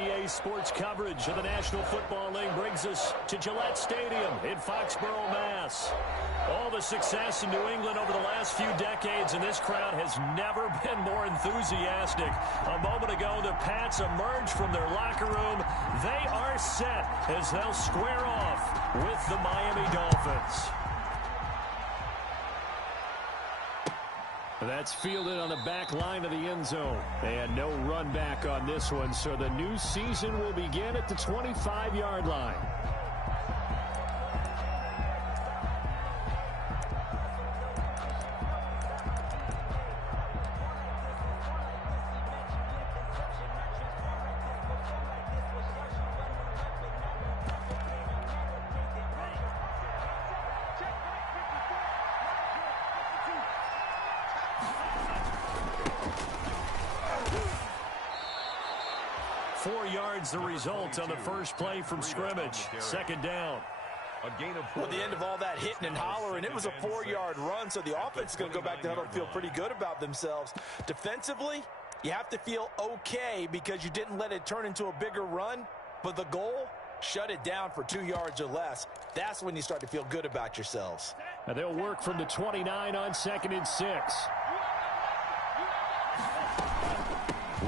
EA Sports coverage of the National Football League brings us to Gillette Stadium in Foxborough, Mass. All the success in New England over the last few decades, and this crowd has never been more enthusiastic. A moment ago, the Pats emerged from their locker room. They are set as they'll square off with the Miami Dolphins. That's fielded on the back line of the end zone. And no run back on this one, so the new season will begin at the 25-yard line. The result on the first play from scrimmage. Second down. Well, at the end of all that hitting and hollering, it was a 4-yard run, so the offense is going to go back to huddle and feel pretty good about themselves. Defensively, you have to feel okay because you didn't let it turn into a bigger run, but the goal, shut it down for 2 yards or less. That's when you start to feel good about yourselves. And they'll work from the 29 on 2nd and 6.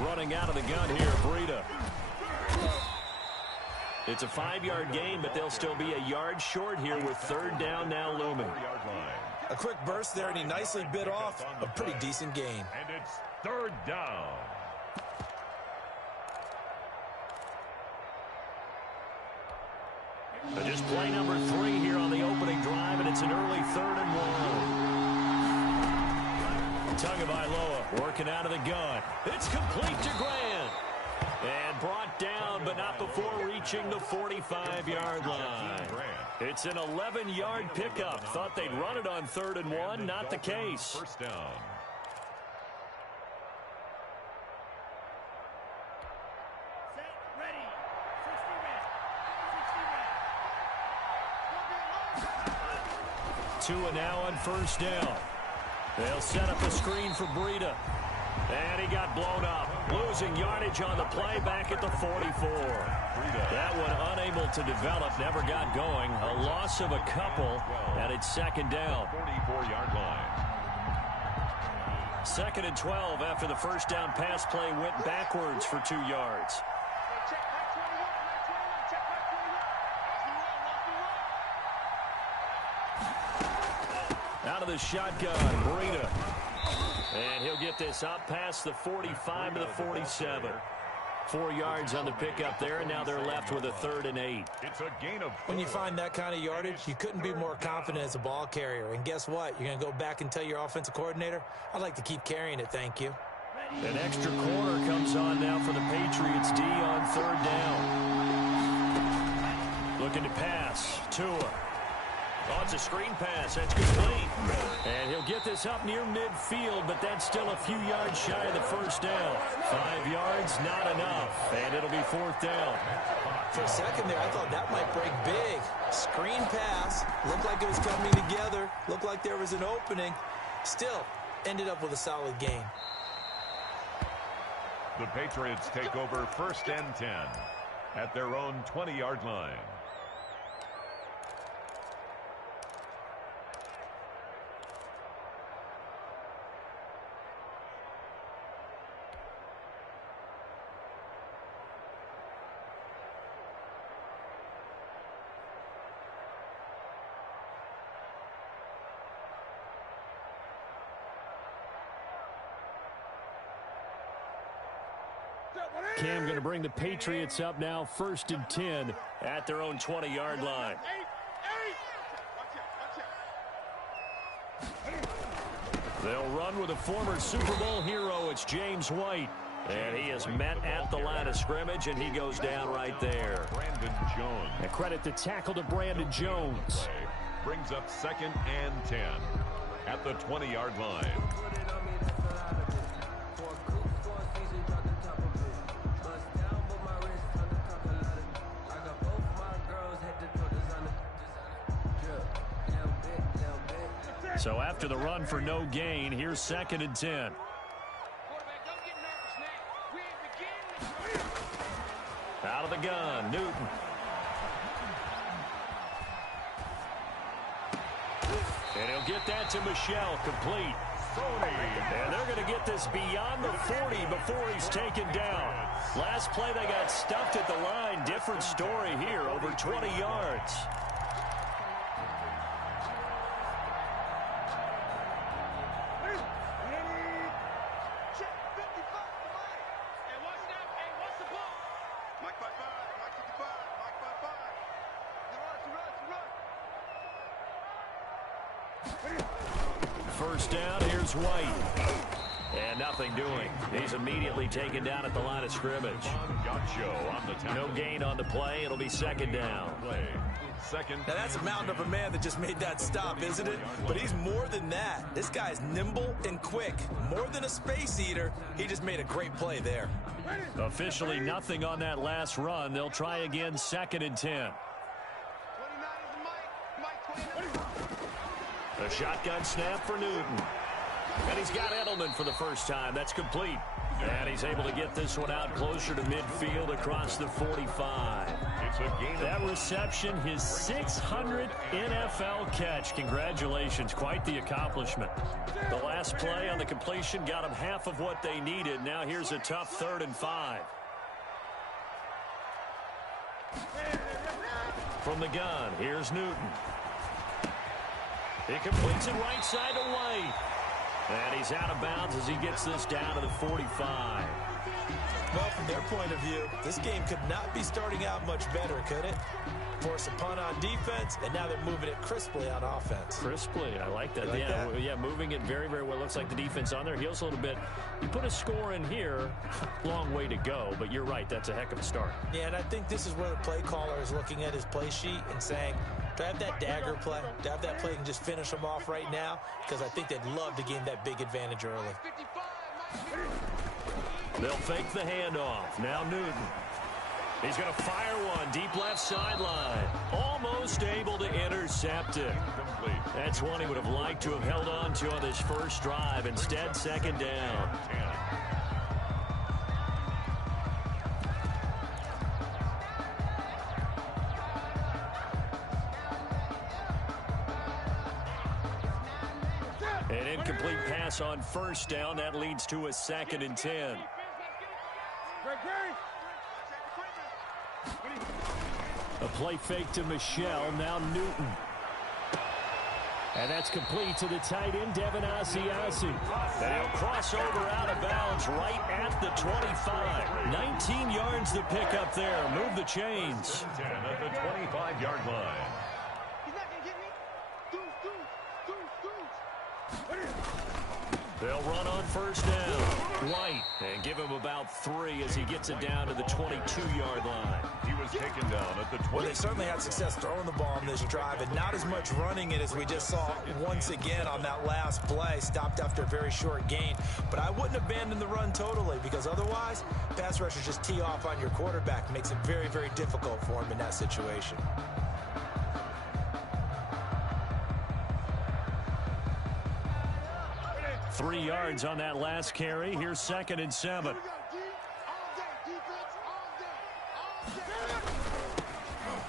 Running out of the gun here, Breida. It's a 5-yard gain, but they'll still be a yard short here with third down now looming. A quick burst there, and he nicely bit off a pretty decent gain. And it's third down. Just play number 3 here on the opening drive, and it's an early 3rd and 1. Tagovailoa working out of the gun. It's complete to Grant. And brought down, but not before reaching the 45-yard line. It's an 11-yard pickup. Thought they'd run it on 3rd and 1. Not the case. First down. Tua now on first down. They'll set up a screen for Breida. And he got blown up. Losing yardage on the play back at the 44. That one unable to develop, never got going. A loss of a couple, and it's second down. 44-yard line. 2nd and 12 after the first down pass play went backwards for 2 yards. Out of the shotgun, Breida. And he'll get this up past the 45 to the 47. 4 yards on the pickup there, and now they're left with a 3rd and 8. It's a gain of 4. When you find that kind of yardage, you couldn't be more confident as a ball carrier. And guess what? You're going to go back and tell your offensive coordinator, I'd like to keep carrying it, thank you. An extra corner comes on now for the Patriots D on 3rd down. Looking to pass. Tua. Oh, it's a screen pass. That's complete. And he'll get this up near midfield, but that's still a few yards shy of the first down. 5 yards, not enough. And it'll be 4th down. For a second there, I thought that might break big. Screen pass. Looked like it was coming together. Looked like there was an opening. Still, ended up with a solid gain. The Patriots take over 1st and 10 at their own 20-yard line. Cam going to bring the Patriots up now 1st and 10 at their own 20-yard line. They'll run with a former Super Bowl hero. It's James White. And he is met at the line of scrimmage, and he goes down right there. Brandon Jones. A credit to tackle to Brandon Jones. Brings up 2nd and 10 at the 20-yard line. So after the run for no gain, here's 2nd and 10. Out of the gun, Newton. And he'll get that to Michel, complete. And they're going to get this beyond the 40 before he's taken down. Last play, they got stuffed at the line. Different story here, over 20 yards. First down, here's White. And nothing doing. He's immediately taken down at the line of scrimmage. No gain on the play. It'll be second down. Now that's a mountain of a man that just made that stop, isn't it? But he's more than that. This guy's nimble and quick. More than a space eater. He just made a great play there. Officially nothing on that last run. They'll try again, second and 10. A shotgun snap for Newton. And he's got Edelman for the first time. That's complete. And he's able to get this one out closer to midfield across the 45. That reception, his 600th NFL catch. Congratulations. Quite the accomplishment. The last play on the completion got them half of what they needed. Now here's a tough 3rd and 5. From the gun, here's Newton. He completes it right side to White. And he's out of bounds as he gets this down to the 45. Well, from their point of view, this game could not be starting out much better, could it? Force a punt on defense, and now they're moving it crisply on offense. Crisply, I like that. Like that? Yeah, moving it very, very well. Looks like the defense on their heels a little bit. You put a score in here, long way to go, but you're right, that's a heck of a start. Yeah, and I think this is where the play caller is looking at his play sheet and saying, do I have that dagger play? Do I have that play and just finish them off right now? Because I think they'd love to gain that big advantage early. They'll fake the handoff. Now Newton. He's going to fire one deep left sideline. Almost able to intercept it. That's one he would have liked to have held on to on this first drive. Instead, second down. An incomplete pass on first down. That leads to a 2nd and 10. A play fake to Michel. Now Newton. And that's complete to the tight end, Devin Asiasi. And he'll cross over out of bounds right at the 25. 19 yards to pick up there. Move the chains. At the 25-yard line. They'll run on first down. White, and give him about 3 as he gets it down to the 22-yard line. He was taken down at the 20. Well, they certainly had success throwing the ball on this drive, and not as much running it as we just saw once again on that last play. Stopped after a very short gain. But I wouldn't abandon the run totally, because otherwise, pass rushers just tee off on your quarterback. Makes it very, very difficult for him in that situation. Three yards on that last carry. Here's 2nd and 7.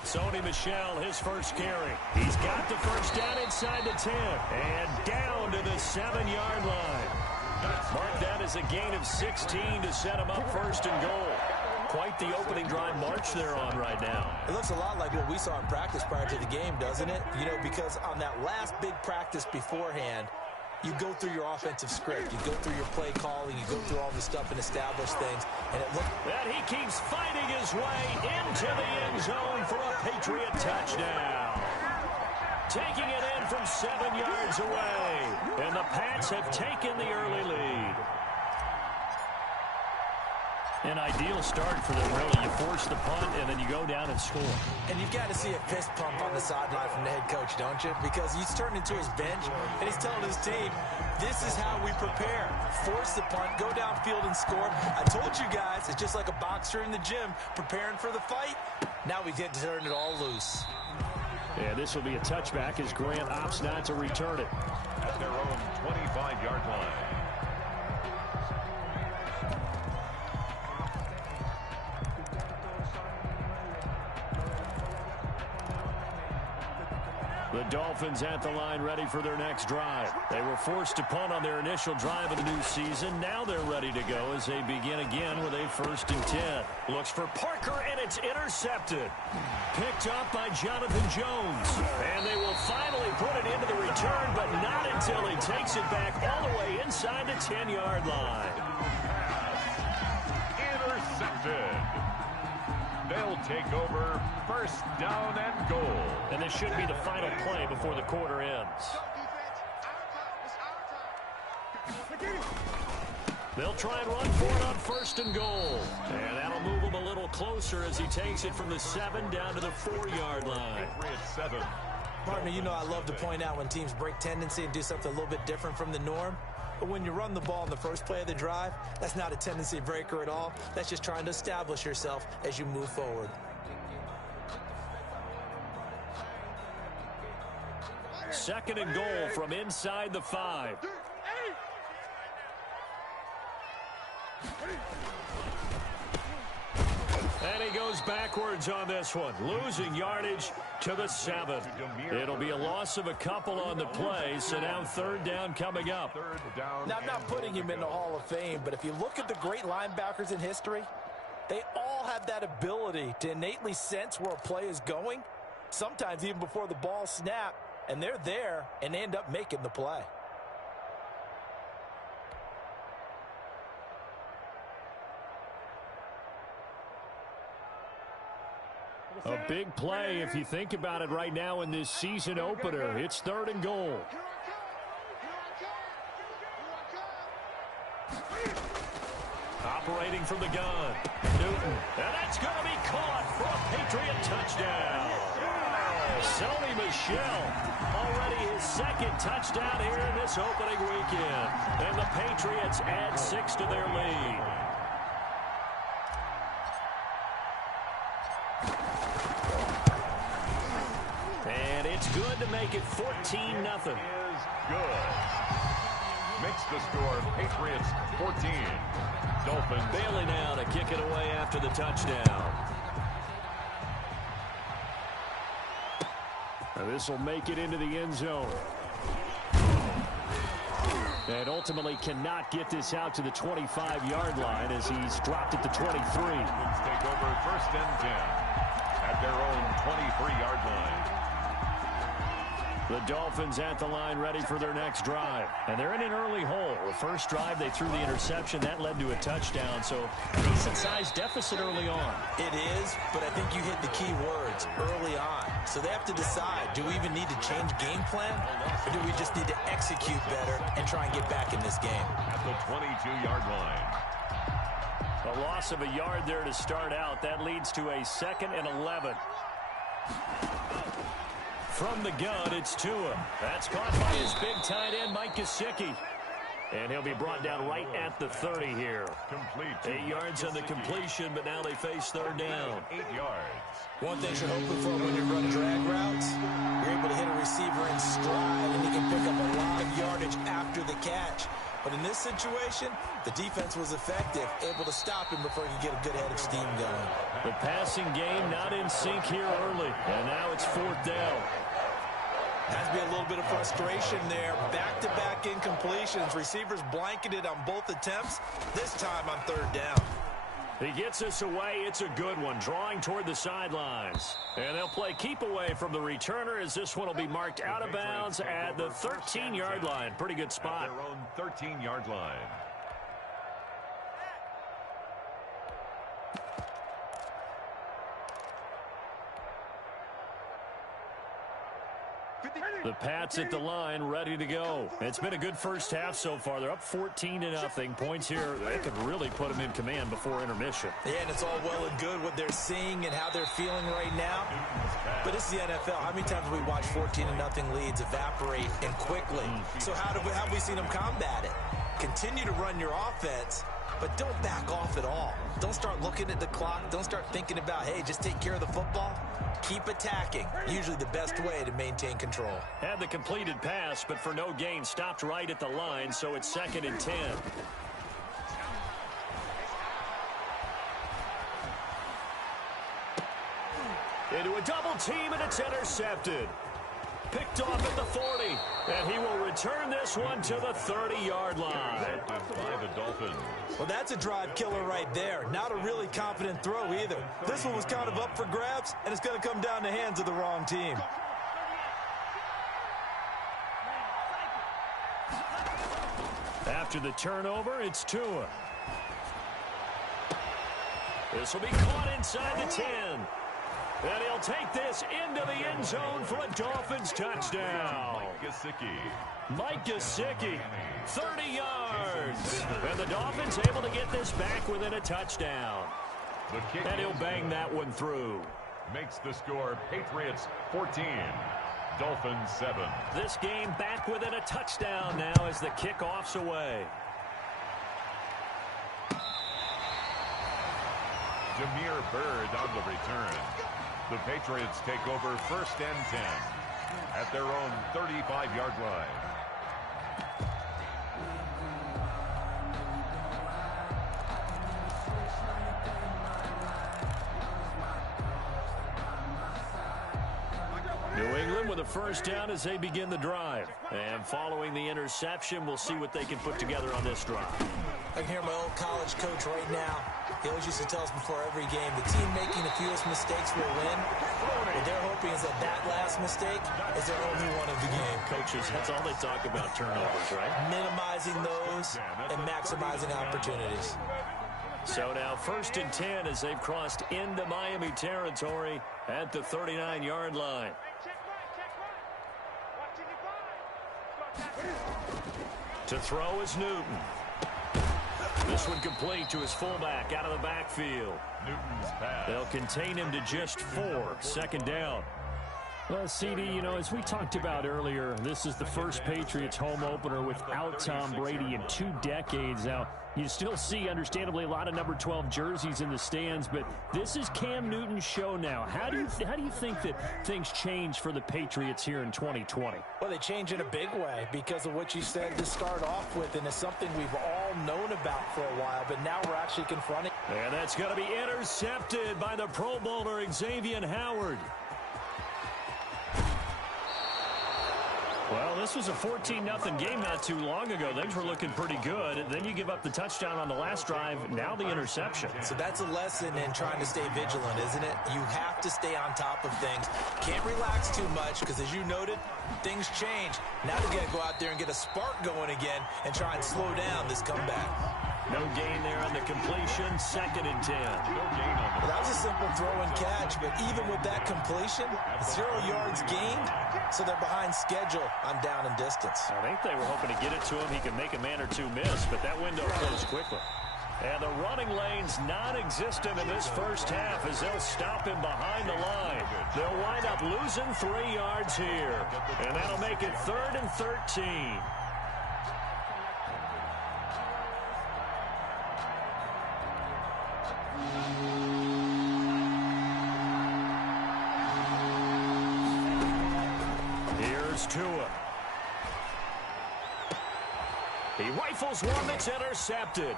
Sony Michel, his first carry. He's got the first down inside the 10. And down to the 7-yard line. Mark that as a gain of 16 to set him up 1st and goal. Quite the opening drive march they're on right now. It looks a lot like what we saw in practice prior to the game, doesn't it? You know, because on that last big practice beforehand, you go through your offensive script. You go through your play calling. You go through all the stuff and establish things. And it looked... And he keeps fighting his way into the end zone for a Patriot touchdown. Taking it in from 7 yards away. And the Pats have taken the early lead. An ideal start for them, really. You force the punt, and then you go down and score. And you've got to see a fist pump on the sideline from the head coach, don't you? Because he's turned into his bench, and he's telling his team, this is how we prepare. Force the punt, go downfield and score. I told you guys, it's just like a boxer in the gym preparing for the fight. Now we get to turn it all loose. Yeah, this will be a touchback as Grant opts not to return it. At their own 25-yard line. The Dolphins at the line ready for their next drive. They were forced to punt on their initial drive of the new season. Now they're ready to go as they begin again with a 1st and 10. Looks for Parker, and it's intercepted. Picked up by Jonathan Jones. And they will finally put it into the return, but not until he takes it back all the way inside the 10-yard line. Intercepted. They'll take over 1st down and goal. And this should be the final play before the quarter ends. They'll try and run for it on 1st and goal. And that'll move him a little closer as he takes it from the 7 down to the 4-yard line. Patriots 7. Partner, you know I love to point out when teams break tendency and do something a little bit different from the norm. But when you run the ball in the first play of the drive, that's not a tendency breaker at all. That's just trying to establish yourself as you move forward. Second and goal from inside the 5. And he goes backwards on this one, losing yardage to the 7. It'll be a loss of a couple on the play, so now 3rd down coming up. Now, I'm not putting him in the Hall of Fame, but if you look at the great linebackers in history, they all have that ability to innately sense where a play is going, sometimes even before the ball snapped, and they're there and end up making the play. A big play if you think about it right now in this season opener. It's 3rd and goal. Operating from the gun, Newton. And that's going to be caught for a Patriot touchdown. Sony Michel, already his 2nd touchdown here in this opening weekend. And the Patriots add 6 to their lead. And it's good to make it 14-0. Is good. Makes the score Patriots 14. Dolphins. Bailey now to kick it away after the touchdown. Now this will make it into the end zone. And ultimately cannot get this out to the 25-yard line as he's dropped at the 23. Take over 1st and 10 at their own 23-yard line. The Dolphins at the line ready for their next drive. And they're in an early hole. The first drive, they threw the interception. That led to a touchdown. So decent-sized deficit early on. It is, but I think you hit the key words early on. So they have to decide, do we even need to change game plan? Or do we just need to execute better and try and get back in this game? At the 22-yard line. A loss of a yard there to start out. That leads to a 2nd and 11. From the gun, it's Tua. That's caught by his big tight end, Mike Gesicki. And he'll be brought down right at the 30 here. Complete. 8 yards on the completion, but now they face 3rd down. 8 yards. One thing you're hoping for when you run drag routes, you're able to hit a receiver in stride, and he can pick up a lot of yardage after the catch. But in this situation, the defense was effective, able to stop him before he could get a good head of steam going. The passing game not in sync here early, and now it's 4th down. Has to be a little bit of frustration there. Back-to-back incompletions. Receivers blanketed on both attempts, this time on 3rd down. He gets us away. It's a good one, drawing toward the sidelines. And they'll play keep away from the returner as this one will be marked out of bounds at the 13-yard line. Pretty good spot. At their own 13-yard line. The Pats at the line, ready to go. It's been a good first half so far. They're up 14-0. Points here, they could really put them in command before intermission. Yeah, and it's all well and good what they're seeing and how they're feeling right now. But it's the NFL. How many times have we watched 14-0 leads evaporate and quickly? So how have we seen them combat it? Continue to run your offense, but don't back off at all. Don't start looking at the clock. Don't start thinking about, hey, just take care of the football. Keep attacking. Usually the best way to maintain control. Had the completed pass, but for no gain, stopped right at the line, so it's 2nd and 10. Into a double team, and it's intercepted. picked off at the 40. And he will return this one to the 30-yard line. By the Dolphins. Well, that's a drive killer right there. Not a really confident throw either. This one was kind of up for grabs, and it's going to come down the hands of the wrong team. After the turnover, it's Tua. This will be caught inside the 10. And he'll take this into the end zone for a Dolphins touchdown. Mike Gesicki, 30 yards. And the Dolphins able to get this back within a touchdown. And he'll bang that one through. Makes the score Patriots 14. Dolphins 7. This game back within a touchdown now as the kickoff's away. Jameer Byrd on the return. The Patriots take over first and 10 at their own 35-yard line. New England with a first down as they begin the drive. And following the interception, we'll see what they can put together on this drive. I can hear my old college coach right now. He always used to tell us before every game, the team making the fewest mistakes will win. What they're hoping is that that last mistake is their only one of the game. Coaches, that's all they talk about, turnovers, right? Minimizing those and maximizing opportunities. So now first and 10 as they've crossed into Miami territory at the 39-yard line. To throw is Newton. This one complete to his fullback out of the backfield. Newton's pass. They'll contain him to just 4. Second down. Well, CD, you know, as we talked about earlier, this is the first Patriots home opener without Tom Brady in 2 decades. Now, you still see, understandably, a lot of number 12 jerseys in the stands, but this is Cam Newton's show now. How do you think that things change for the Patriots here in 2020? Well, they change in a big way because of what you said to start off with, and it's something we've all known about for a while, but now we're actually confronting. And that's going to be intercepted by the Pro Bowler Xavier Howard. Well, this was a 14-0 game not too long ago. Things were looking pretty good. And then you give up the touchdown on the last drive. Now the interception. So that's a lesson in trying to stay vigilant, isn't it? You have to stay on top of things. Can't relax too much because, as you noted, things change. Now they've got to go out there and get a spark going again and try and slow down this comeback. No gain there on the completion. Second and 10. No gain on the That was a simple throw and catch, but even with that completion, 0 yards gained, so they're behind schedule on down and distance. I think they were hoping to get it to him. He could make a man or two miss, but that window closed quickly. And the running lane's non-existent in this first half as they'll stop him behind the line. They'll wind up losing 3 yards here, and that'll make it 3rd and 13. Here's Tua. He rifles one that's intercepted.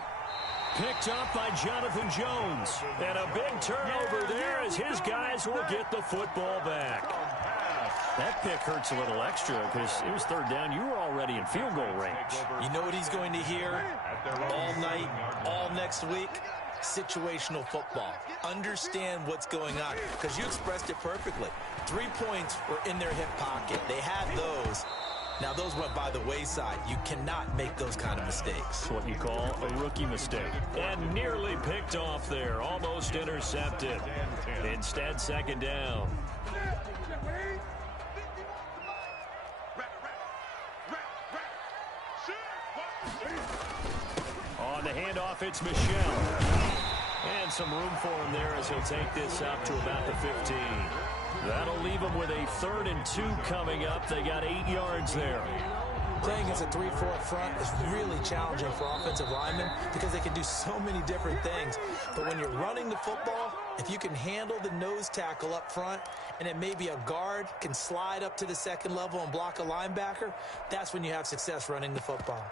Picked up by Jonathan Jones. And a big turnover there as his guys will get the football back. That pick hurts a little extra because it was 3rd down. You were already in field goal range. You know what he's going to hear all night, all next week? Situational football. Understand what's going on, because you expressed it perfectly. 3 points were in their hip pocket. They had those. Now, those went by the wayside. You cannot make those kind of mistakes. It's what you call a rookie mistake. And nearly picked off there. Almost intercepted. Instead, second down. On the handoff, it's Michel. And some room for him there as he'll take this up to about the 15. That'll leave them with a 3rd and 2 coming up. They got 8 yards there. Playing against a 3-4 front is really challenging for offensive linemen because they can do so many different things. But when you're running the football, if you can handle the nose tackle up front and then maybe a guard can slide up to the second level and block a linebacker, that's when you have success running the football.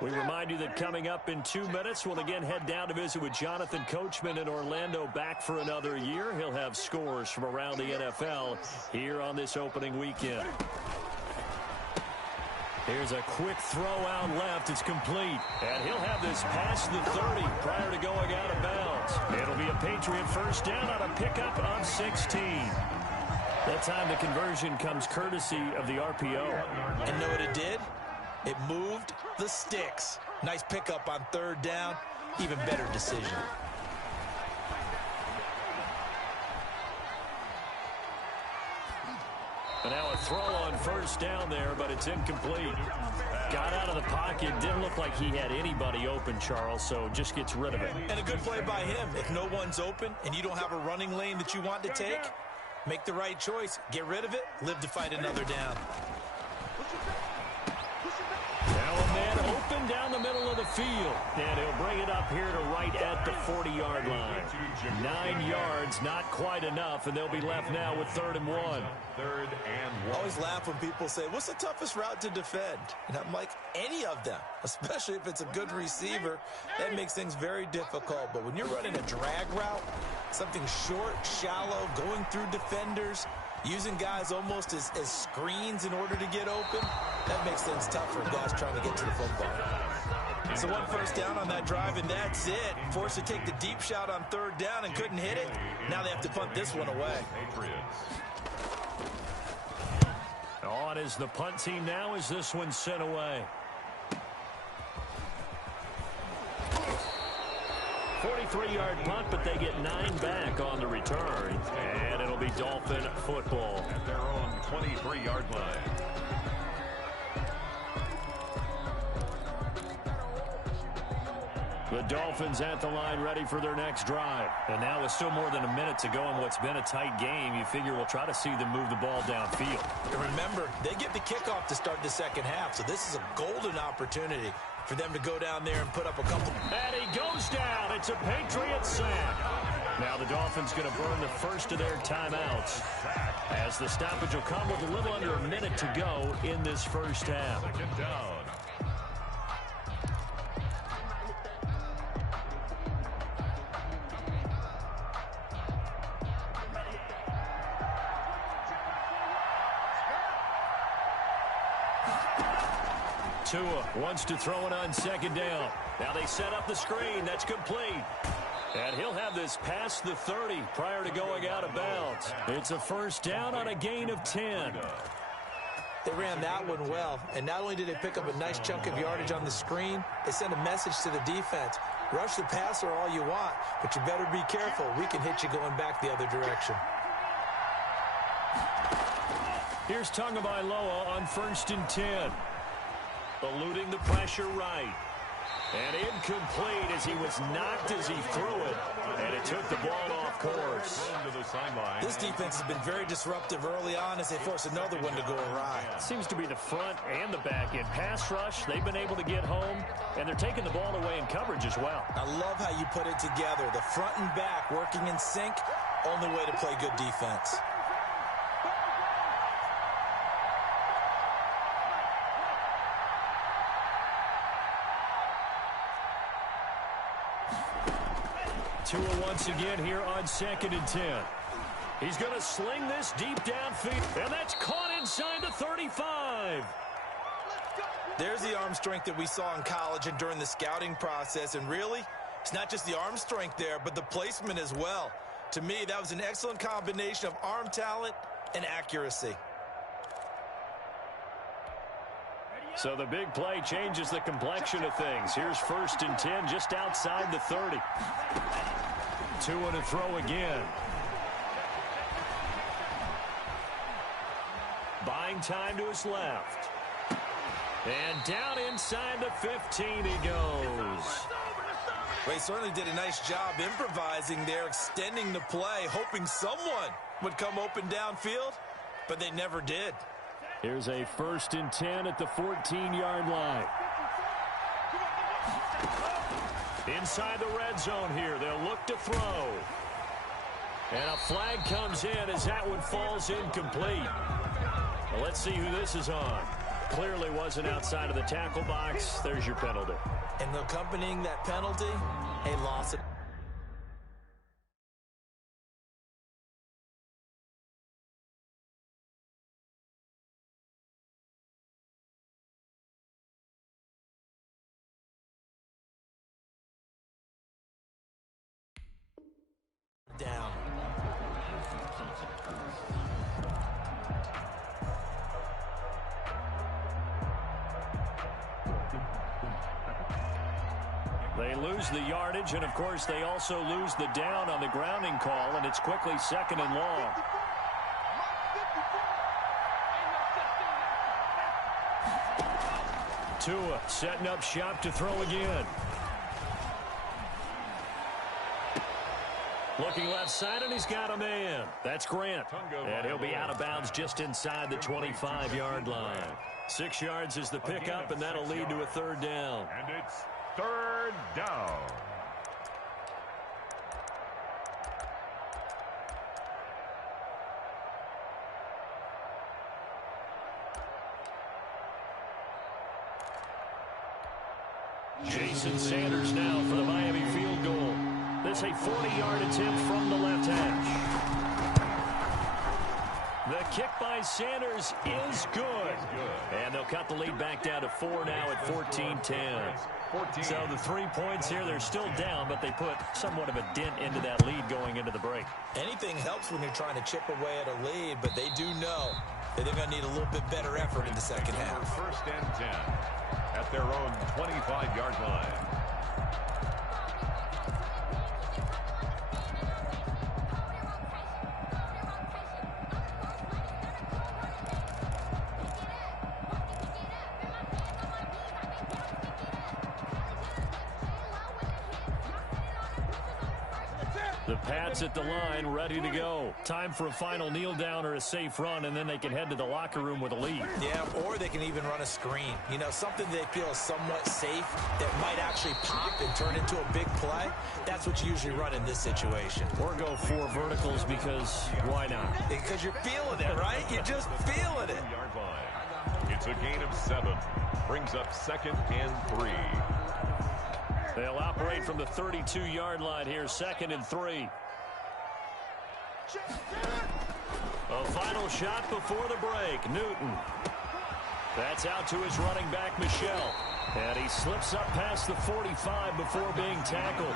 We remind you that coming up in 2 minutes, we'll again head down to visit with Jonathan Coachman in Orlando, back for another year. He'll have scores from around the NFL here on this opening weekend. Here's a quick throw out left. It's complete. And he'll have this past the 30 prior to going out of bounds. It'll be a Patriot first down on a pickup of 16. That time the conversion comes courtesy of the RPO. And know what it did? It moved the sticks. Nice pickup on third down. Even better decision. And now a throw on first down there, but it's incomplete. Got out of the pocket. Didn't look like he had anybody open, Charles, so just gets rid of it. And a good play by him. If no one's open and you don't have a running lane that you want to take, make the right choice. Get rid of it. Live to fight another down. Now a man open down the middle of the field. And he'll bring it up here to right at the 40-yard line. 9 yards, not quite enough, and they'll be left now with 3rd and 1. 3rd and 1. I always laugh when people say, what's the toughest route to defend? And I'm like, any of them, especially if it's a good receiver. That makes things very difficult. But when you're running a drag route, something short, shallow, going through defenders, using guys almost as screens in order to get open, that makes things tough for guys trying to get to the football. So 1 first down on that drive, and that's it. Forced to take the deep shot on 3rd down and couldn't hit it. Now they have to punt this one away. On is the punt team now as this one's sent away. 43-yard punt, but they get 9 back on the return. And it'll be Dolphin football. At their own 23-yard line. The Dolphins at the line ready for their next drive. And now with still more than a minute to go in what's been a tight game, you figure we'll try to see them move the ball downfield. And remember, they get the kickoff to start the second half, so this is a golden opportunity for them to go down there and put up a couple. And he goes down. It's a Patriot sack. Now the Dolphins going to burn the first of their timeouts as the stoppage will come with a little under a minute to go in this first half. 2nd down. Tua wants to throw it on 2nd down. Now they set up the screen. That's complete. And he'll have this past the 30 prior to going out of bounds. It's a first down on a gain of 10. They ran that one well, and not only did they pick up a nice chunk of yardage on the screen, they sent a message to the defense. Rush the passer all you want, but you better be careful. We can hit you going back the other direction. Here's Tagovailoa on 1st and 10. Eluding the pressure right. And incomplete as he was knocked as he threw it. And it took the ball off course. This defense has been very disruptive early on as they force another one to go awry. Seems to be the front and the back end. Pass rush, they've been able to get home. And they're taking the ball away in coverage as well. I love how you put it together. The front and back working in sync. Only way to play good defense. Tua once again here on 2nd and 10. He's going to sling this deep downfield, and that's caught inside the 35. There's the arm strength that we saw in college and during the scouting process, and really, it's not just the arm strength there, but the placement as well. To me, that was an excellent combination of arm talent and accuracy. So the big play changes the complexion of things. Here's 1st and 10 just outside the 30. Tua to throw again. Buying time to his left. And down inside the 15 he goes. Well, he certainly did a nice job improvising there, extending the play, hoping someone would come open downfield, but they never did. Here's a 1st and 10 at the 14-yard line. Inside the red zone here, they'll look to throw. And a flag comes in as that one falls incomplete. Well, let's see who this is on. clearly wasn't outside of the tackle box. There's your penalty. And accompanying that penalty, a loss of down. They lose the yardage, and of course they also lose the down on the grounding call, and it's quickly 2nd and long. Tua setting up shop to throw again. Looking left side, and he's got a man. That's Grant. And he'll be out of bounds just inside the 25-yard line. 6 yards is the pickup, and that'll lead to a 3rd down. And it's 3rd down. Jason Sanders now for the Miami field goal. This a 40-yard attempt from the left hash. The kick by Sanders is good. And they'll cut the lead back down to 4 now at 14-10. So the 3 points here, they're still down, but they put somewhat of a dent into that lead going into the break. Anything helps when you're trying to chip away at a lead, but they do know that they're going to need a little bit better effort in the second half. 1st and 10 at their own 25-yard line. The Pats at the line, ready to go. Time for a final kneel down or a safe run, and then they can head to the locker room with a lead. Yeah, or they can even run a screen. You know, something they feel is somewhat safe that might actually pop and turn into a big play. That's what you usually run in this situation. Or go 4 verticals because why not? Because you're feeling it, right? You're just feeling it. It's a gain of 7. Brings up 2nd and 3. They'll operate from the 32-yard line here, 2nd and 3. A final shot before the break. Newton. That's out to his running back, Michel. And he slips up past the 45 before being tackled.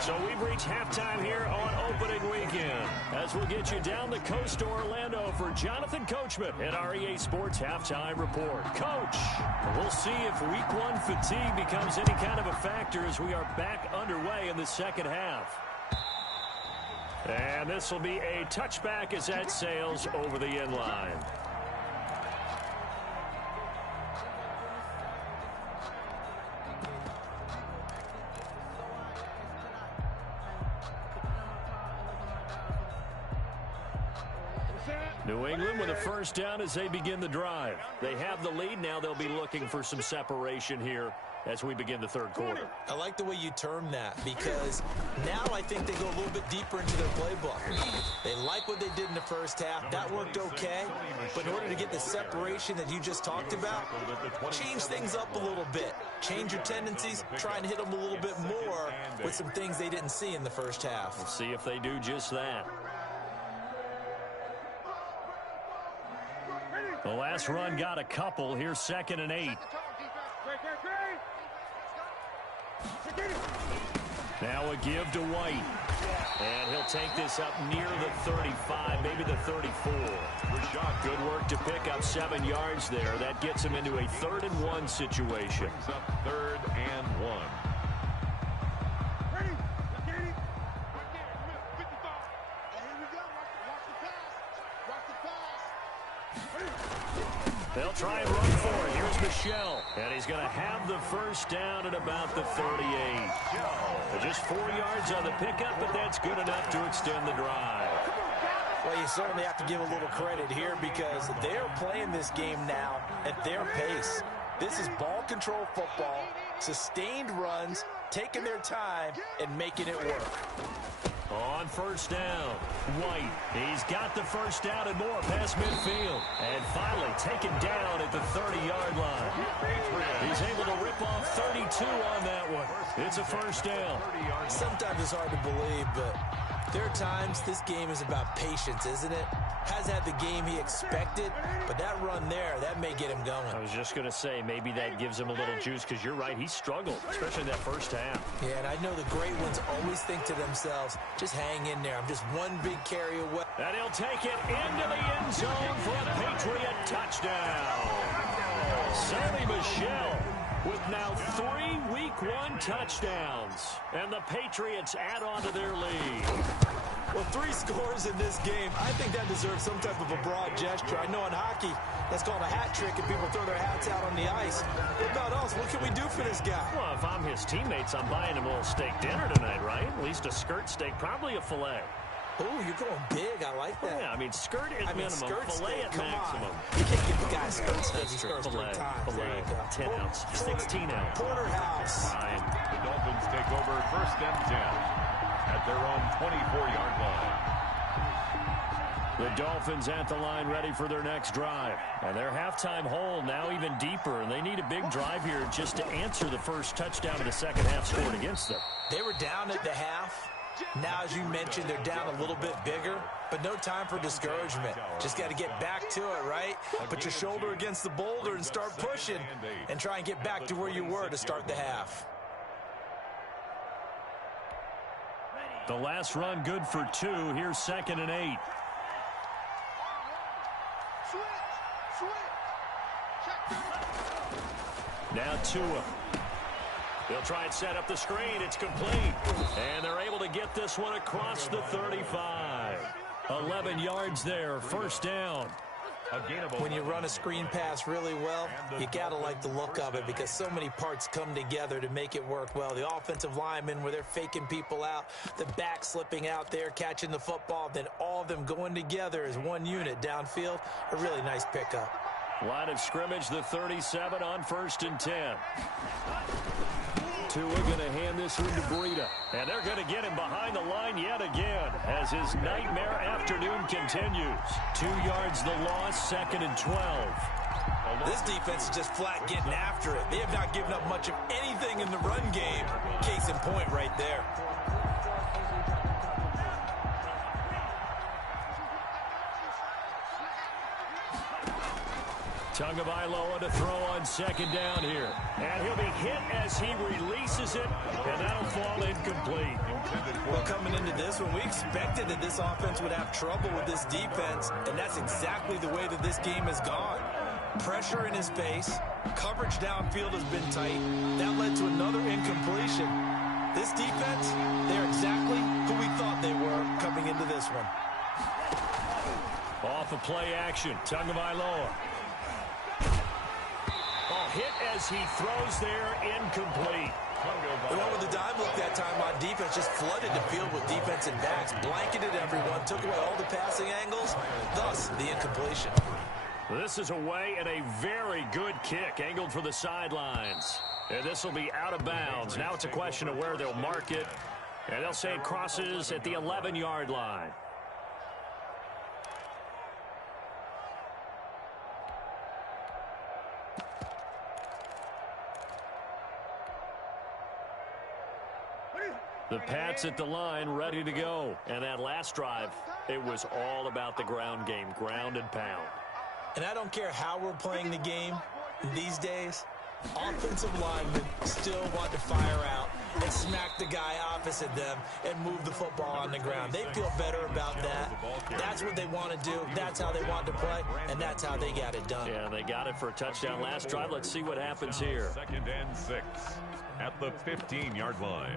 So we've reached halftime here on opening weekend. As we'll get you down the coast to Orlando for Jonathan Coachman at our EA Sports Halftime Report. Coach, we'll see if Week 1 fatigue becomes any kind of a factor as we are back underway in the second half. And this will be a touchback as that sails over the end line. New England with a 1st down as they begin the drive. They have the lead. Now they'll be looking for some separation here as we begin the 3rd quarter. I like the way you term that because now I think they go a little bit deeper into their playbook. They like what they did in the 1st half. That worked okay. But in order to get the separation that you just talked about, change things up a little bit. Change your tendencies. Try and hit them a little bit more with some things they didn't see in the 1st half. We'll see if they do just that. The last run got a couple. Here's 2nd and 8. Now a give to White. And he'll take this up near the 35, maybe the 34. Good work to pick up 7 yards there. That gets him into a 3rd and 1 situation. Brings up 3rd and 1. They'll try and run for it. Here's Michel. And he's going to have the 1st down at about the 38. Just 4 yards on the pickup, but that's good enough to extend the drive. Well, you certainly have to give a little credit here because they're playing this game now at their pace. This is ball control football, sustained runs, taking their time, and making it work. On first down, White. He's got the first down and more past midfield. And finally taken down at the 30-yard line. He's able to rip off 32 on that one. It's a first down. Sometimes it's hard to believe, but there are times this game is about patience, isn't it? Has had the game he expected, but that run there, that may get him going. I was just going to say, maybe that gives him a little juice, because you're right, he struggled, especially in that first half. Yeah, and I know the great ones always think to themselves, just hang in there. I'm just one big carry away. And he'll take it into the end zone for a Patriot touchdown. Sonny Michel with now 3 Week 1 touchdowns. And the Patriots add on to their lead. Well, 3 scores in this game. I think that deserves some type of a broad gesture. I know in hockey, that's called a hat trick, and people throw their hats out on the ice. What about us? What can we do for this guy? Well, if I'm his teammates, I'm buying him a little steak dinner tonight, right? At least a skirt steak, probably a filet. Oh, you're going big. I like that. Yeah, I mean, skirt at minimum, skirt filet steak, at maximum. You can't give the guy a skirt steak. That's He true. scores 3 times. There Filet, you go. 10 ounce, 16 ounce. Porterhouse. Ryan. The Dolphins take over first and 10 at their own 24-yard line. The Dolphins at the line ready for their next drive. And their halftime hole now even deeper, and they need a big drive here just to answer the first touchdown of the second half scored against them. They were down at the half. Now, as you mentioned, they're down a little bit bigger, but no time for discouragement. Just got to get back to it, right? Put your shoulder against the boulder and start pushing and try and get back to where you were to start the half. The last run good for 2. Here's 2nd and 8. Now Tua. They'll try and set up the screen. It's complete. And they're able to get this one across the 35. 11 yards there. First down. When you run a screen pass really well, you got to like the look of it because so many parts come together to make it work well. The offensive linemen, where they're faking people out, the back slipping out there, catching the football, then all of them going together as one unit downfield. A really nice pickup. Line of scrimmage, the 37 on 1st and 10. Tua going to hand this one to Breida. And they're going to get him behind the line yet again as his nightmare afternoon continues. 2 yards the loss, 2nd and 12. This defense is just flat getting after it. They have not given up much of anything in the run game. Case in point right there. Tagovailoa to throw on 2nd down here. And he'll be hit as he releases it, and that'll fall incomplete. Well, coming into this one, we expected that this offense would have trouble with this defense, and that's exactly the way that this game has gone. Pressure in his face, coverage downfield has been tight. That led to another incompletion. This defense, they're exactly who we thought they were coming into this one. Off of play action, Tagovailoa. Hit as he throws there, incomplete. The one with the dime look that time on defense just flooded the field with defensive backs, blanketed everyone, took away all the passing angles, thus the incompletion. This is away and a very good kick, angled for the sidelines. And this will be out of bounds. Now it's a question of where they'll mark it, and they'll say it crosses at the 11-yard line. The Pats at the line, ready to go. And that last drive, it was all about the ground game, ground and pound. And I don't care how we're playing the game these days, offensive linemen still want to fire out and smack the guy opposite them and move the football on the ground. They feel better about that. That's what they want to do. That's how they want to play, and that's how they got it done. Yeah, they got it for a touchdown last drive. Let's see what happens here. 2nd and 6 at the 15-yard line.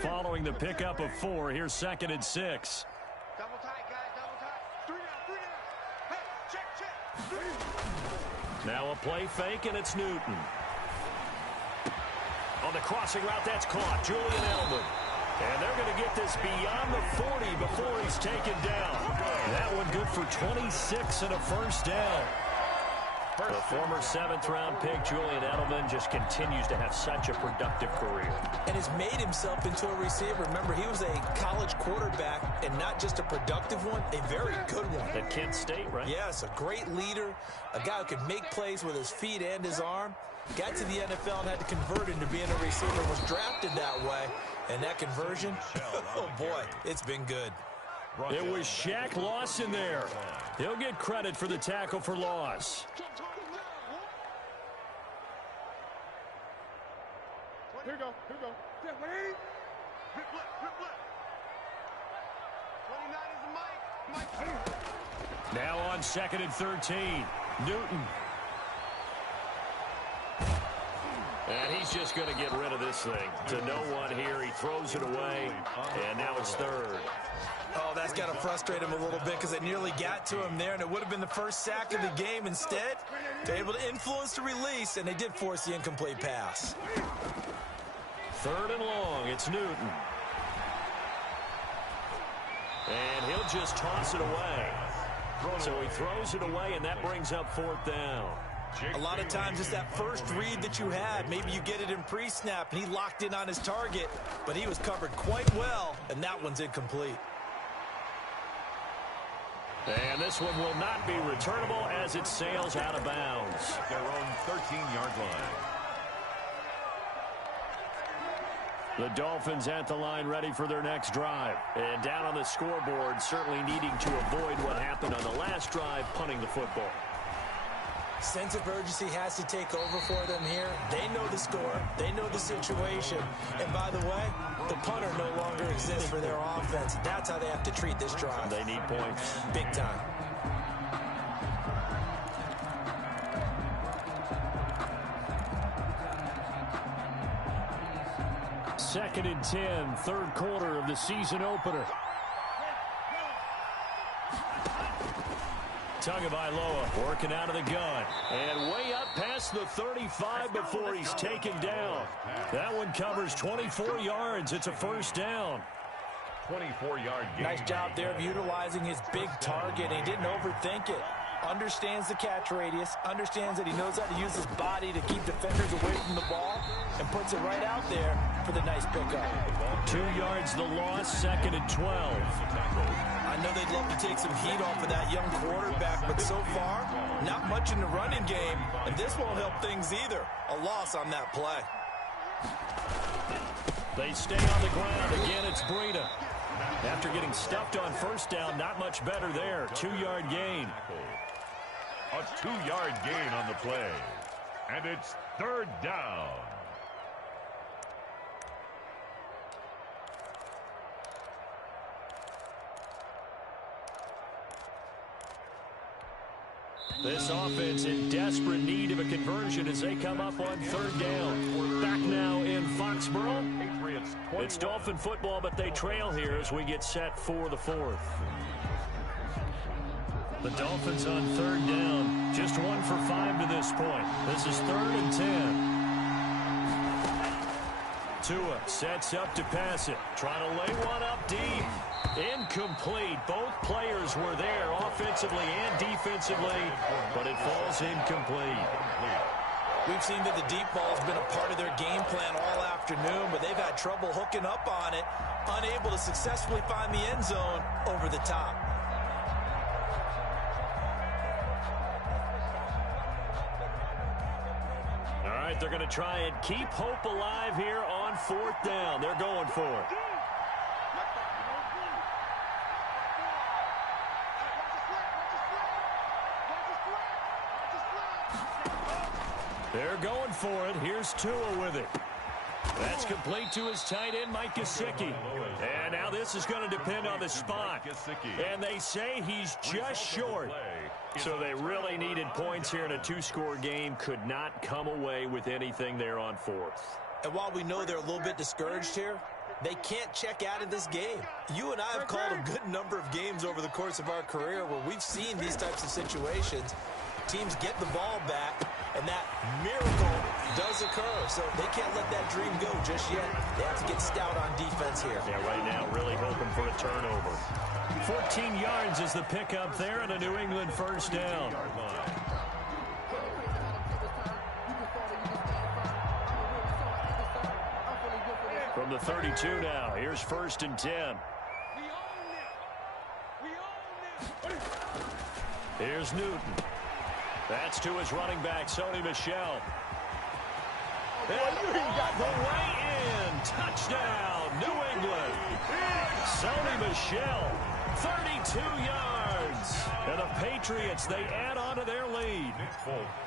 Following the pickup of 4, here's 2nd and 6. Double tight, guys, double tight. 3 down. Hey, check. Now a play fake, and it's Newton. On the crossing route, that's caught. Julian Edelman. And they're going to get this beyond the 40 before he's taken down. That one good for 26 and a first down. The former 7th-round pick, Julian Edelman, just continues to have such a productive career. And has made himself into a receiver. Remember, he was a college quarterback, and not just a productive one, a very good one. At Kent State, right? Yes, a great leader, a guy who could make plays with his feet and his arm. Got to the NFL and had to convert into being a receiver, was drafted that way. And that conversion, oh boy, it's been good. It was Shaq Lawson there. He'll get credit for the tackle for loss. Here we go. Step right. Flip left. 29 is the mic. Now on 2nd and 13. Newton. And he's just going to get rid of this thing. To no one here. He throws it away. And now it's 3rd. Oh, that's got to frustrate him a little bit because it nearly got to him there, and it would have been the first sack of the game. Instead, they're able to influence the release, and they did force the incomplete pass. 3rd and long. It's Newton. And he'll just toss it away. So he throws it away, and that brings up 4th down. A lot of times it's that first read that you have. Maybe you get it in pre-snap, and he locked in on his target, but he was covered quite well, and that one's incomplete. And this one will not be returnable as it sails out of bounds. Their own 13-yard line. The Dolphins at the line ready for their next drive. And down on the scoreboard, certainly needing to avoid what happened on the last drive, punting the football. Sense of urgency has to take over for them here. They know the score. They know the situation. And by the way, the punter no longer exists for their offense. That's how they have to treat this drive. They need points. Big time. Second and 10, 3rd quarter of the season opener. Tagovailoa working out of the gun. And way up past the 35 before he's taken down. That one covers 24 yards. It's a 1st down. 24-yard gain. Nice job there of utilizing his big target. He didn't overthink it. Understands the catch radius. Understands that he knows how to use his body to keep defenders away from the ball. And puts it right out there for the nice pickup. 2 yards the loss, 2nd and 12. I know they'd love to take some heat off of that young quarterback, but so far, not much in the running game, and this won't help things either. A loss on that play. They stay on the ground. Again, it's Breida. After getting stuffed on 1st down, not much better there. 2-yard gain. A 2-yard gain on the play. And it's 3rd down. This offense in desperate need of a conversion as they come up on 3rd down. Back now in Foxborough. It's Dolphin football, but they trail here as we get set for the 4th. The Dolphins on 3rd down. Just 1 for 5 to this point. This is 3rd and 10. Tua sets up to pass it. Trying to lay one up deep. Incomplete. Both players were there offensively and defensively, but it falls incomplete. We've seen that the deep ball has been a part of their game plan all afternoon, but they've had trouble hooking up on it, unable to successfully find the end zone over the top. All right, they're going to try and keep hope alive here on 4th down. They're going for it. They're going for it. Here's Tua with it. That's complete to his tight end, Mike Gesicki. And now this is going to depend on the spot. And they say he's just short. So they really needed points here in a 2-score game. Could not come away with anything there on 4th. And while we know they're a little bit discouraged here, they can't check out of this game. You and I have called a good number of games over the course of our career where we've seen these types of situations. Teams get the ball back, and that miracle does occur. So they can't let that dream go just yet. They have to get stout on defense here. Yeah, right now really hoping for a turnover. 14 yards is the pickup there, and a New England 1st down. the 32 now. Here's 1st and 10. Here's Newton. That's to his running back, Sony Michel. And he got the way in. Touchdown, New England. Sony Michel, 32 yards. And the Patriots, they add on to their lead.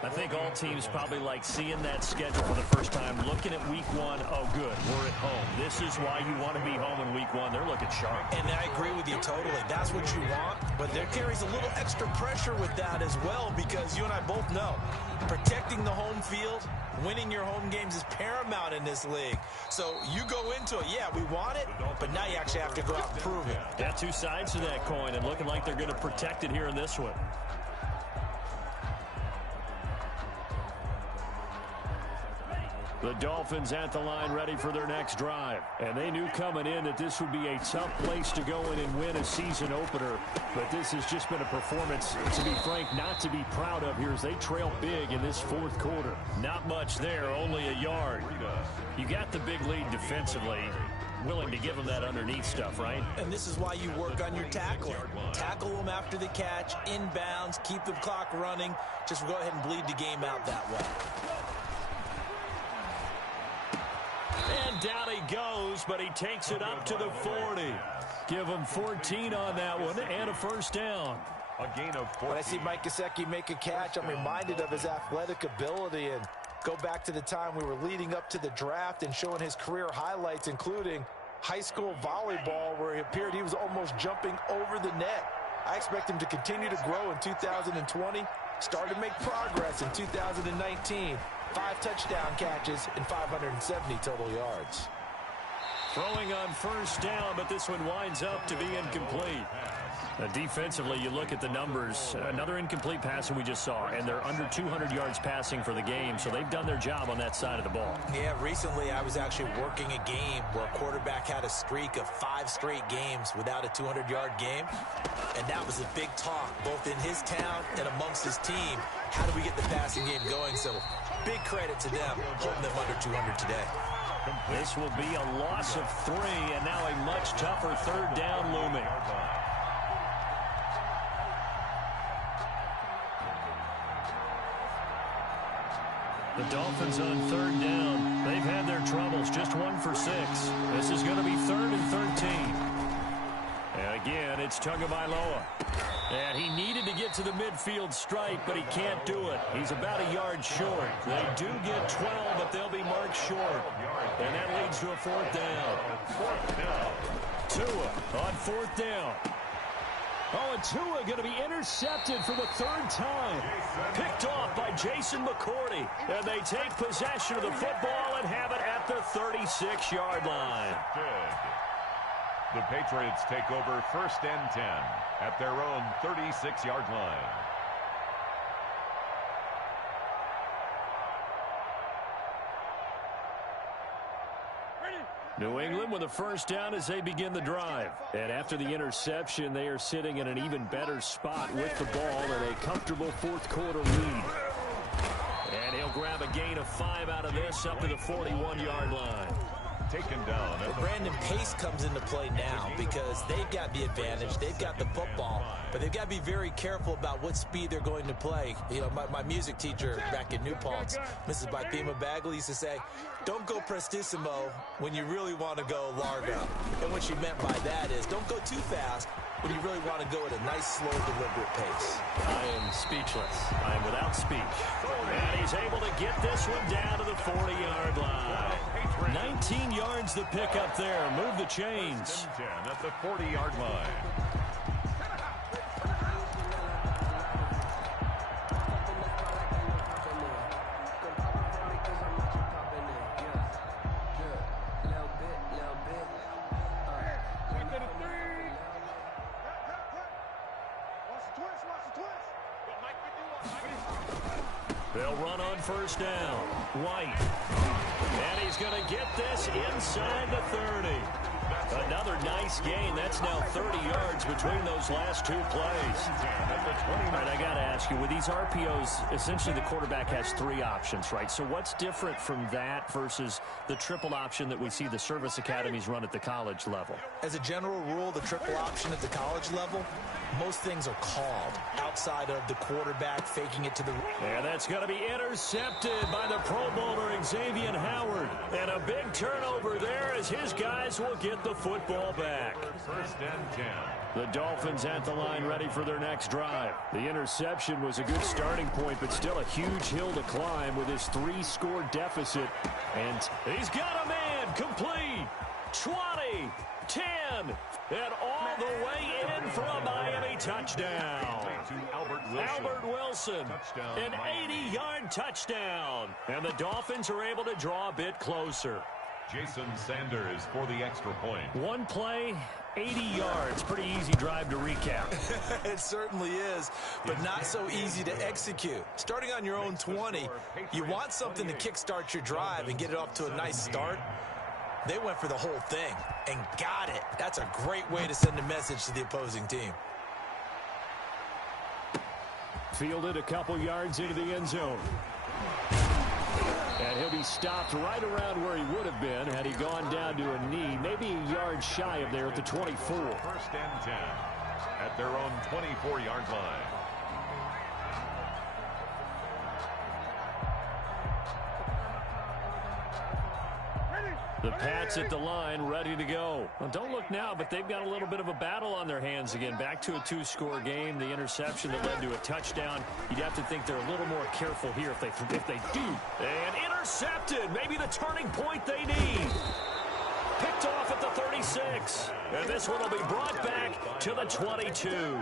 I think all teams probably like seeing that schedule for the first time, looking at week 1. Oh, good, we're at home. This is why you want to be home in week 1. They're looking sharp. And I agree with you totally. That's what you want. But there carries a little extra pressure with that as well, because you and I both know protecting the home field, winning your home games is paramount in this league. So you go into it, yeah, we want it, but now you actually have to go out and prove it. Got two sides to that coin, and looking like they're going to protect it here in this one. The Dolphins at the line ready for their next drive. And they knew coming in that this would be a tough place to go in and win a season opener. But this has just been a performance, to be frank, not to be proud of here as they trail big in this 4th quarter. Not much there, only a yard. You got the big lead defensively. Willing to give them that underneath stuff, right? And this is why you work on your tackling. Tackle them after the catch, inbounds, keep the clock running. Just go ahead and bleed the game out that way. And down he goes, but he takes it up to the 40. Give him 14 on that one and a 1st down. A gain of 14. When I see Mike Gesicki make a catch, I'm reminded of his athletic ability, and go back to the time we were leading up to the draft and showing his career highlights, including high school volleyball, where he appeared he was almost jumping over the net. I expect him to continue to grow in 2020, start to make progress in 2019. 5 touchdown catches and 570 total yards. Throwing on 1st down, but this one winds up to be incomplete. Defensively, you look at the numbers. Another incomplete pass that we just saw, and they're under 200 yards passing for the game, so they've done their job on that side of the ball. Yeah, recently I was actually working a game where a quarterback had a streak of 5 straight games without a 200-yard game, and that was a big talk, both in his town and amongst his team. How do we get the passing game going? So big credit to them, holding them under 200 today. This will be a loss of 3, and now a much tougher 3rd down looming. The Dolphins on 3rd down. They've had their troubles, just 1 for 6. This is going to be 3rd and 13. And again, it's Tagovailoa. And he needed to get to the midfield stripe, but he can't do it. He's about a yard short. They do get 12, but they'll be marked short. And that leads to a 4th down. Tua on 4th down. Oh, and Tua going to be intercepted for the 3rd time. Picked off by Jason McCourty. And they take possession of the football and have it at the 36-yard line. The Patriots take over 1st and 10 at their own 36-yard line. New England with a 1st down as they begin the drive. And after the interception, they are sitting in an even better spot with the ball and a comfortable 4th quarter lead. And he'll grab a gain of 5 out of this up to the 41-yard line. Taken down. Well, Brandon, pace comes into play now because they've got the advantage. They've got the football, but they've got to be very careful about what speed they're going to play. You know, my music teacher back in New Paltz, Mrs. Bithema Bagley, used to say, don't go prestissimo when you really want to go largo. And what she meant by that is don't go too fast when you really want to go at a nice, slow, deliberate pace. I am speechless. I am without speech. And he's able to get this one down to the 40-yard line. 19 yards the pick up there. Move the chains. 10 at the 40-yard line. They'll run on 1st down. White. And he's going to get this inside the 30. Another nice nice gain. That's now 30 yards between those last 2 plays. All right, I got to ask you, with these RPOs, essentially the quarterback has 3 options, right? So what's different from that versus the triple option that we see the service academies run at the college level? As a general rule, the triple option at the college level, most things are called outside of the quarterback faking it to the... And that's going to be intercepted by the Pro Bowler Xavier Howard. And a big turnover there as his guys will get the football back. First and 10. The Dolphins at the line ready for their next drive. The interception was a good starting point, but still a huge hill to climb with his 3-score deficit. And he's got a man complete. 20, 10, and all the way in for a Miami touchdown. Albert Wilson, an 80-yard touchdown. And the Dolphins are able to draw a bit closer. Jason Sanders for the extra point. 1 play, 80 yards. Pretty easy drive to recap. It certainly is, but not so easy to execute. Starting on your own 20, you want something to kickstart your drive and get it off to a nice start. They went for the whole thing and got it. That's a great way to send a message to the opposing team. fielded a couple yards into the end zone. And he'll be stopped right around where he would have been had he gone down to a knee, maybe a yard shy of there at the 24. First and 10 at their own 24-yard line. The Pats at the line, ready to go. Well, don't look now, but they've got a little bit of a battle on their hands again. Back to a two-score game. The interception that led to a touchdown. You'd have to think they're a little more careful here if they do. And intercepted. Maybe the turning point they need. Picked off at the 36. And this one will be brought back to the 22.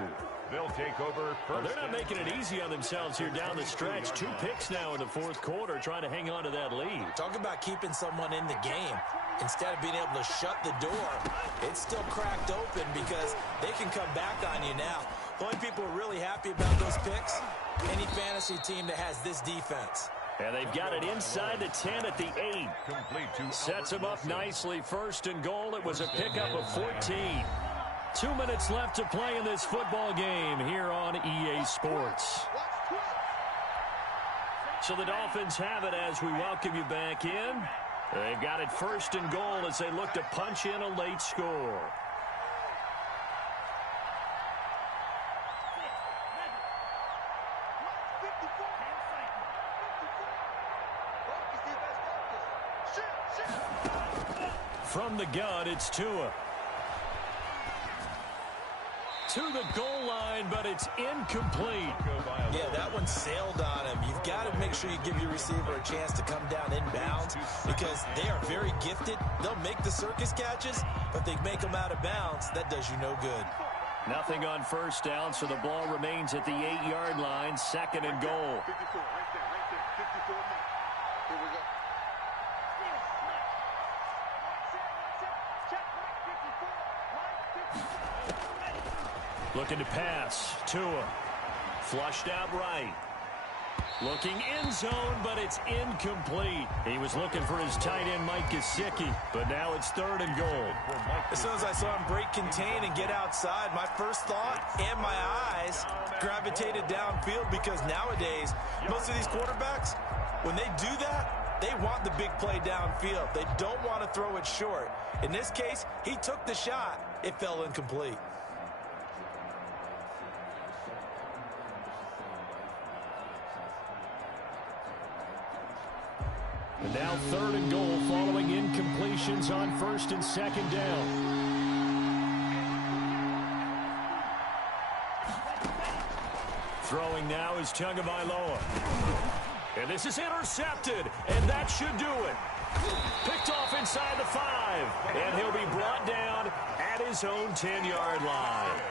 They'll take over first. Well, they're not making it easy on themselves here down the stretch. 2 picks now in the fourth quarter, trying to hang on to that lead. Talk about keeping someone in the game. Instead of being able to shut the door, it's still cracked open because they can come back on you now. The only people who are really happy about those picks, any fantasy team that has this defense. And they've got it inside the 10 at the 8. Sets them up nicely. First and goal. It was a pickup of 14. 2 minutes left to play in this football game here on EA Sports. So the Dolphins have it as we welcome you back in. They've got it first and goal as they look to punch in a late score. From the gun, it's Tua. To the goal line, but it's incomplete. Yeah, that one sailed on him. You've got to make sure you give your receiver a chance to come down inbounds because they are very gifted. They'll make the circus catches, but they make them out of bounds. That does you no good. Nothing on first down, so the ball remains at the 8-yard line. Second and goal. 54, right there, 54. Here we go. Looking to pass. Tua. Flushed out right. Looking end zone, but it's incomplete. He was looking for his tight end, Mike Gesicki, but now it's third and goal. As soon as I saw him break contain and get outside, my first thought and my eyes gravitated downfield because nowadays, most of these quarterbacks, when they do that, they want the big play downfield. They don't want to throw it short. In this case, he took the shot. It fell incomplete. And now third and goal following incompletions on first and second down. Throwing now is Tagovailoa. And this is intercepted, and that should do it. Picked off inside the 5, and he'll be brought down at his own 10-yard line.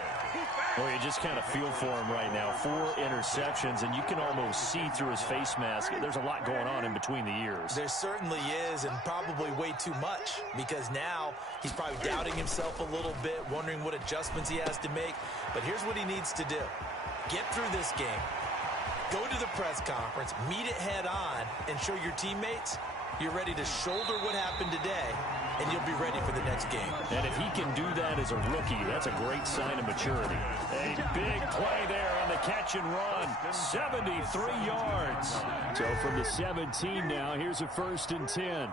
Well, you just kind of feel for him right now. 4 interceptions, and you can almost see through his face mask. There's a lot going on in between the ears. There certainly is, and probably way too much, because now he's probably doubting himself a little bit, wondering what adjustments he has to make. But here's what he needs to do. Get through this game. Go to the press conference, meet it head on, and show your teammates You're ready to shoulder what happened today, and you'll be ready for the next game. And if he can do that as a rookie, that's a great sign of maturity. A big play there on the catch and run. 73 yards. So from the 17 now, here's a 1st and 10.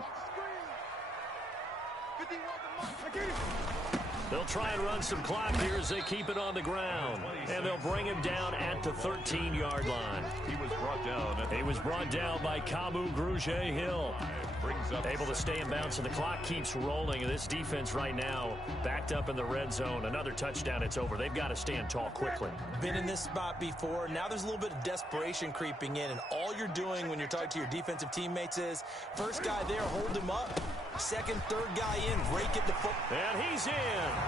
They'll try and run some clock here as they keep it on the ground. And they'll bring him down at the 13-yard line. He was brought down by Kamu Grugier-Hill. Able to stay in bounds, and the clock keeps rolling. And this defense right now backed up in the red zone. Another touchdown, it's over. They've got to stand tall quickly. Been in this spot before. Now there's a little bit of desperation creeping in, and all you're doing when you're talking to your defensive teammates is first guy there, hold him up. Second, third guy in, rake at the foot. And he's in.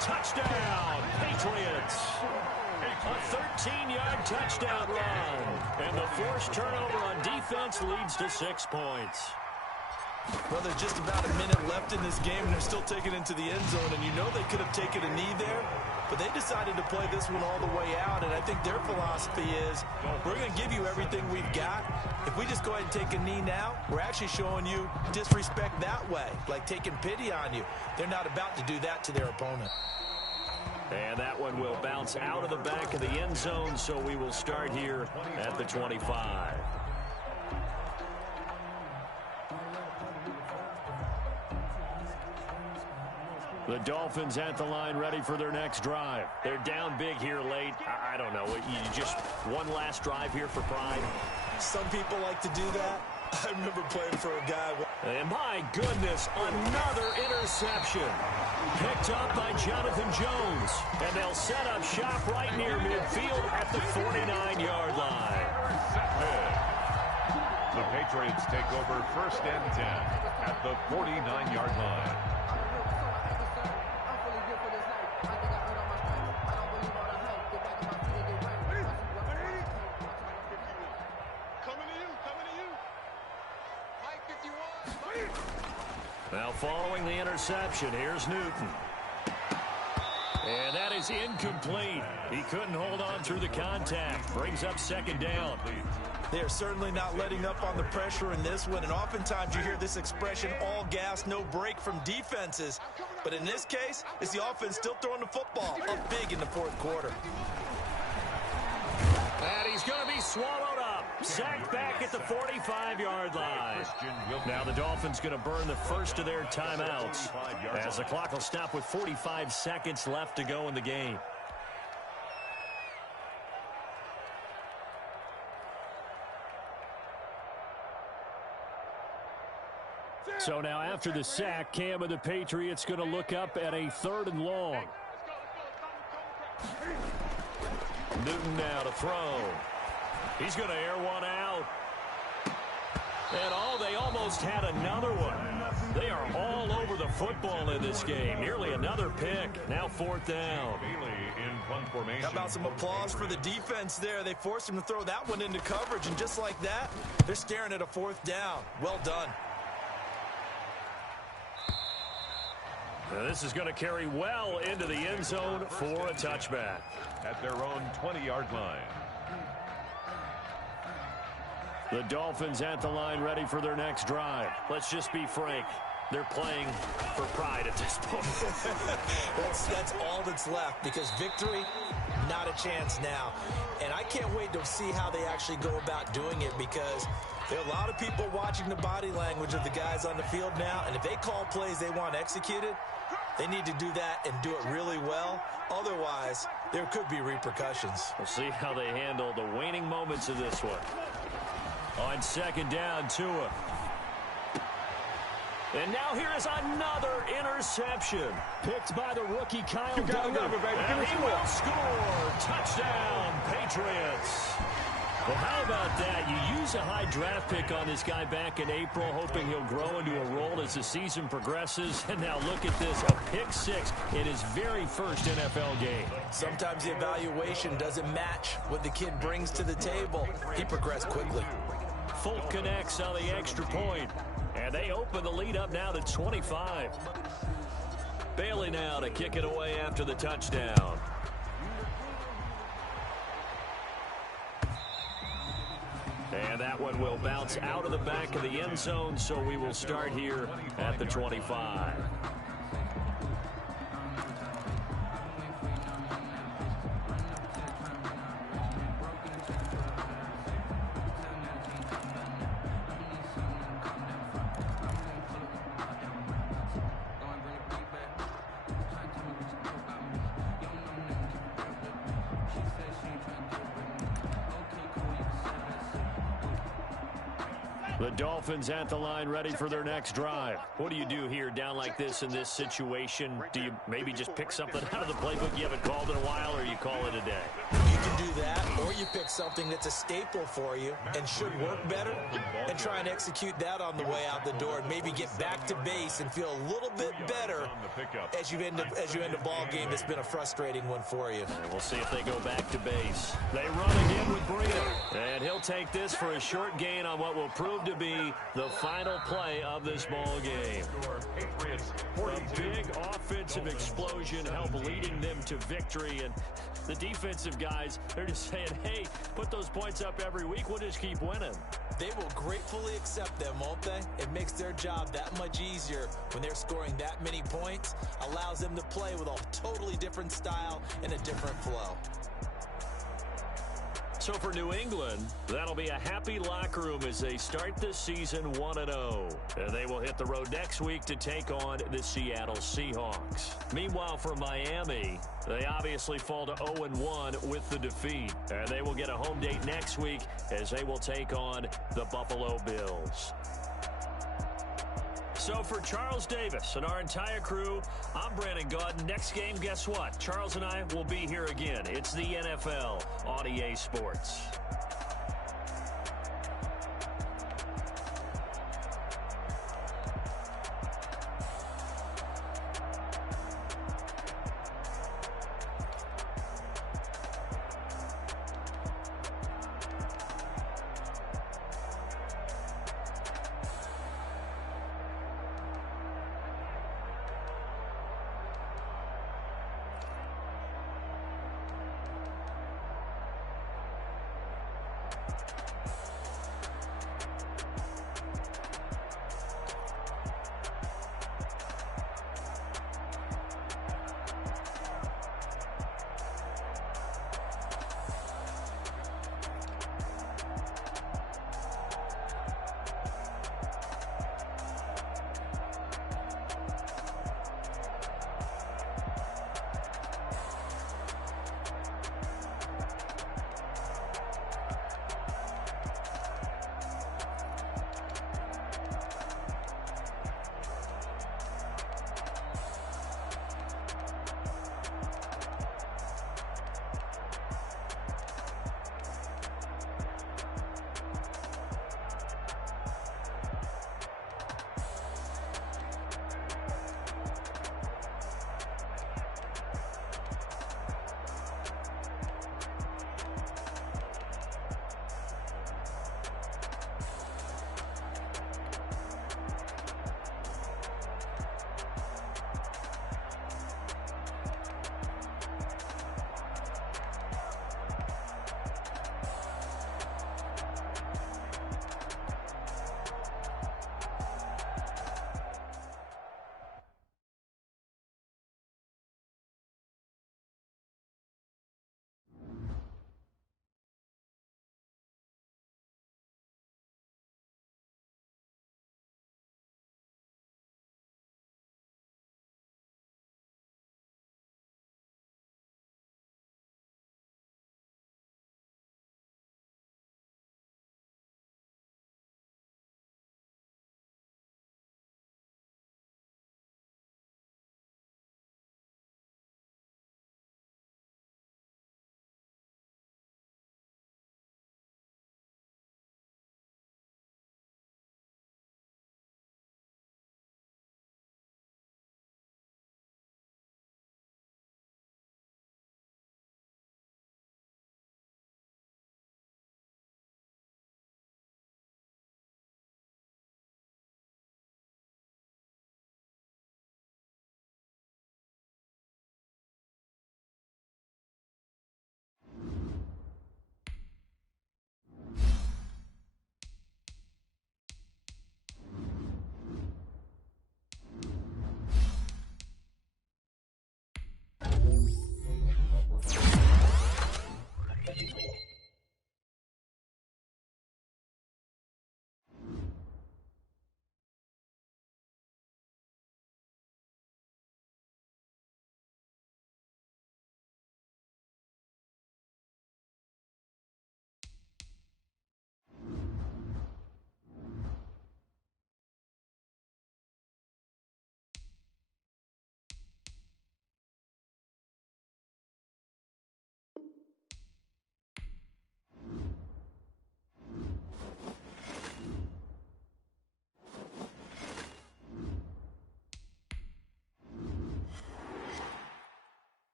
Touchdown, Patriots. A 13-yard touchdown run. And the forced turnover on defense leads to 6 points. Well, there's just about a minute left in this game, and they're still taking it into the end zone. And you know they could have taken a knee there, but they decided to play this one all the way out. And I think their philosophy is, we're going to give you everything we've got. If we just go ahead and take a knee now, we're actually showing you disrespect that way, like taking pity on you. They're not about to do that to their opponent. And that one will bounce out of the back of the end zone, so we will start here at the 25. The Dolphins at the line, ready for their next drive. They're down big here late. I don't know. You just one last drive here for pride. Some people like to do that. I remember playing for a guy. And my goodness, another interception. Picked up by Jonathan Jones. And they'll set up shop right near midfield at the 49-yard line. The Patriots take over 1st and 10 at the 49-yard line. Now following the interception, here's Newton. And that is incomplete. He couldn't hold on through the contact. Brings up 2nd down. They are certainly not letting up on the pressure in this one, and oftentimes you hear this expression, all gas, no break from defenses. But in this case, it's the offense still throwing the football up big in the 4th quarter. And he's going to be swallowed up. Sacked back at the 45-yard line. Now the Dolphins going to burn the first of their timeouts as the clock will stop with 45 seconds left to go in the game. So now after the sack, Cam of the Patriots going to look up at a 3rd and long. Newton now to throw. He's going to air one out. And they almost had another one. They are all over the football in this game. Nearly another pick. Now 4th down. How about some applause for the defense there? They forced him to throw that one into coverage, and just like that, they're staring at a 4th down. Well done. Now this is going to carry well into the end zone for a touchback. At their own 20-yard line. The Dolphins at the line, ready for their next drive. Let's just be frank. They're playing for pride at this point. That's all that's left, because victory, not a chance now. And I can't wait to see how they actually go about doing it, because there are a lot of people watching the body language of the guys on the field now, and if they call plays they want executed, they need to do that and do it really well. Otherwise, there could be repercussions. We'll see how they handle the waning moments of this one. On 2nd down, Tua. And now here is another interception. Picked by the rookie Kyle Duggar. And he will score. Touchdown, Patriots. Well, how about that? You use a high draft pick on this guy back in April, hoping he'll grow into a role as the season progresses. And now look at this, a pick 6 in his very first NFL game. Sometimes the evaluation doesn't match what the kid brings to the table. He progressed quickly. Folk connects on the extra point. And they open the lead up now to 25. Bailey now to kick it away after the And that one will bounce out of the back of the end zone, so we will start here at the 25. The Dolphins at the line ready for their next drive. What do you do here down like this in this situation? Do you maybe just pick something out of the playbook you haven't called in a while, or you call it a day? You can do that, or you pick something that's a staple for you and should work better and try and execute that on the way out the door and maybe get back to base and feel a little bit better as you end a ball game that's been a frustrating one for you. And we'll see if they go back to base. They run again with Breida, and he'll take this for a short gain on what will prove to be the final play of this ball game. A big offensive explosion helped leading them to victory, and the defensive guys, they're just saying, hey, put those points up every week, we'll just keep winning. They will gratefully accept them, won't they? It makes their job that much easier when they're scoring that many points, allows them to play with a totally different style and a different flow. So for New England, that'll be a happy locker room as they start this season 1-0. And they will hit the road next week to take on the Seattle Seahawks. Meanwhile, for Miami, they obviously fall to 0-1 with the defeat. And they will get a home date next week as they will take on the Buffalo Bills. So for Charles Davis and our entire crew, I'm Brandon Gaudin. Next game, guess what? Charles and I will be here again. It's the NFL on EA Sports.